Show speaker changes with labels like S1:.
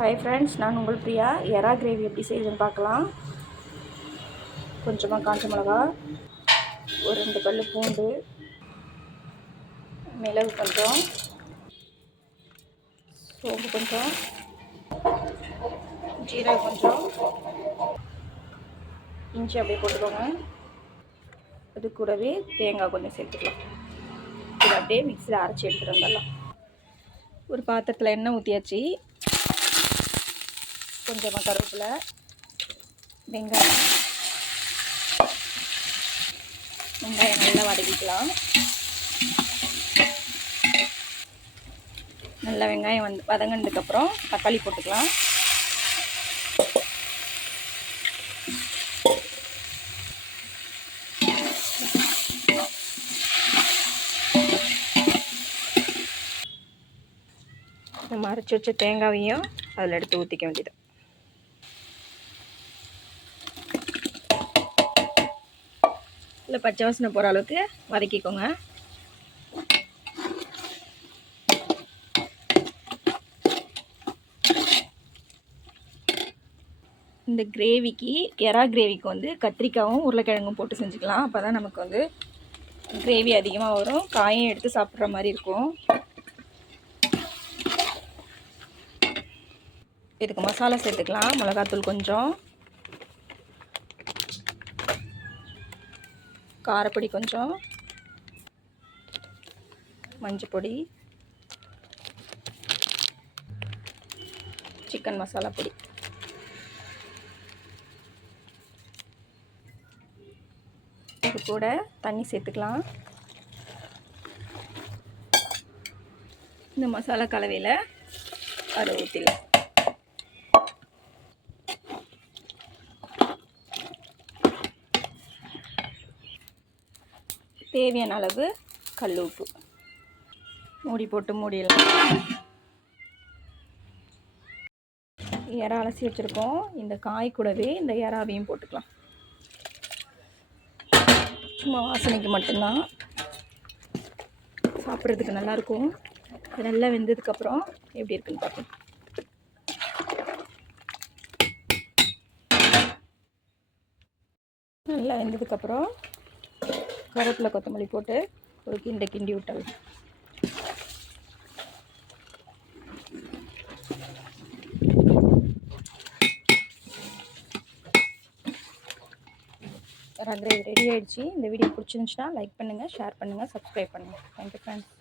S1: Hi friends நான் உங்கள் பிரியா. எறா கிரேவி எப்படி செய்யுதுன்னு பார்க்கலாம். கொஞ்சமாக காஞ்ச மிளகா ஒரு ரெண்டு பல் பூண்டு மிளகு கொஞ்சம் சோம்பு கொஞ்சம் ஜீரகம் கொஞ்சம் இஞ்சி அப்படியே போட்டுக்கோங்க. அது கூடவே தேங்காய் கொஞ்சம் சேர்த்துக்கலாம். இது அப்படியே மிக்சியில் அரைச்சி எடுத்துகிட்டு வந்துடலாம். ஒரு பாத்திரத்தில் எண்ணெய் ஊற்றியாச்சு கொஞ்சமாக கருவேப்பிலை வெங்காயம். வெங்காயம் நல்லா வதக்கிக்கலாம். நல்லா வெங்காயம் வந்து வதங்கினதுக்கப்புறம் தக்காளி போட்டுக்கலாம். நம்ம வச்ச தேங்காயையும் அதில் எடுத்து ஊற்றிக்க வேண்டியது இல்லை பச்சை வாசனை போகிற அளவுக்கு வதக்கிக்கோங்க. இந்த கிரேவிக்கு எறா கிரேவிக்கு வந்து கத்திரிக்காயும் உருளைக்கிழங்கும் போட்டு செஞ்சுக்கலாம். அப்போ தான் நமக்கு வந்து கிரேவி அதிகமாக வரும். காயும் எடுத்து சாப்பிட்ற மாதிரி இருக்கும். இதுக்கு மசாலா சேர்த்துக்கலாம். மிளகாத்தூள் கொஞ்சம். காரப்பொடி கொஞ்சம் மஞ்சள் பொடி சிக்கன் மசாலா பொடி. இது கூட தண்ணி சேர்த்துக்கலாம். இந்த மசாலா கலவையில் அதை ஊற்றிடலாம் தேவையான அளவு கல் உப்பு. மூடி போட்டு மூடிடலாம். இறா அலசி வச்சுருக்கோம். இந்த காய் கூடவே இந்த இறாவையும் போட்டுக்கலாம். சும்மா வாசனைக்கு மட்டும்தான். சாப்பிட்றதுக்கு நல்லாயிருக்கும். நல்லா வெந்ததுக்கப்புறம் எப்படி இருக்குன்னு பார்க்கலாம் நல்லா வெந்ததுக்கப்புறம் கருவேப்பிலை கொத்தமல்லி போட்டு ஒரு கிண்டை கிண்டி விட்டல் ரங்கரை ரெடி ஆகிடுச்சு இந்த வீடியோ பிடிச்சிருந்துச்சுன்னா லைக் பண்ணுங்கள் ஷேர் பண்ணுங்கள் சப்ஸ்கிரைப் பண்ணுங்கள் தேங்க்யூ ஃப்ரெண்ட்ஸ்